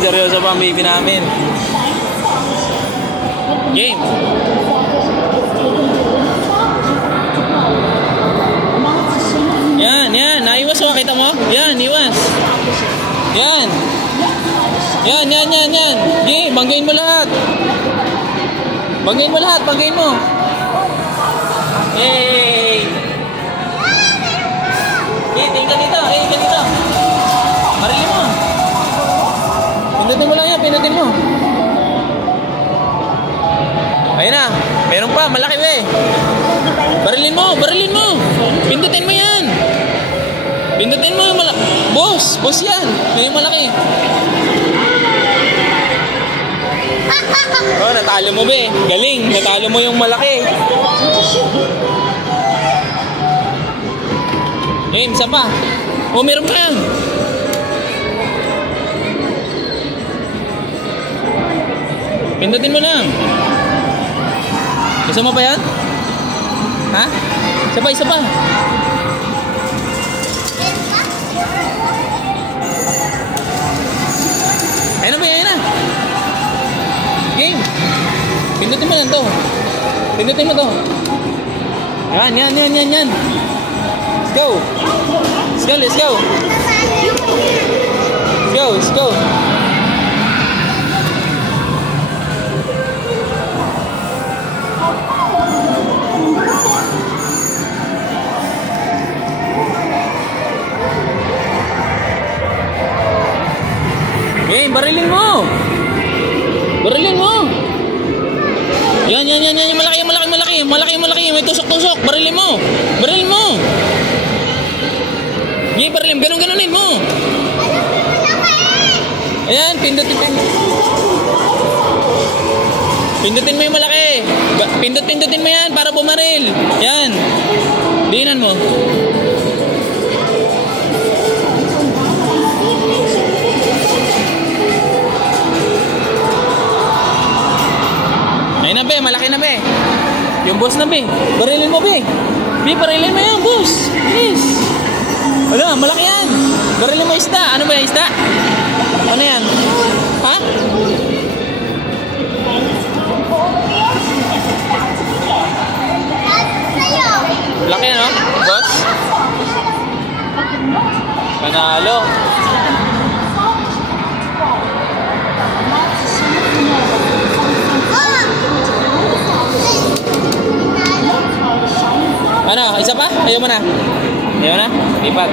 Seryoso pa ang baby namin. Game. Yan. Naiwas mo, kita mo? Yan, iwas. Yan. Game, banggain mo lahat. Banggain mo. Hey. Tingnan dito. Marilin mo. Pindutin mo lang yan, mo. Ayun na, meron pa, malaki Barilin mo. Pindutin mo yan. Pindutin mo yung malaki. Boss yan. Yung malaki. Oh, natalo mo galing, natalo mo yung malaki. Isa pa. Oh, meron pa yan. Pindutin mo lang. Gusto mo pa yan? Ha? Isa pa. Ayun na. Game. Pindutin mo lang to. Yan. Let's go. Game, barilin mo. Yan, malaki. May tusok. Barilin mo. Game, barilin. Ganunin mo. Ayan, pindutin mo yung malaki. Pindutin mo yan para bumaril. Yan. Dinan mo. Ayun na malaki na yung boss na barilin mo barilin mo yan boss. Yes. Wala, malaki yan. Barilin mo isda. Ano ba yung isda? Ano yan? Ha? Laki no? Boss? Panalo. Ano? Isa pa? Ayaw mo na? Lipat.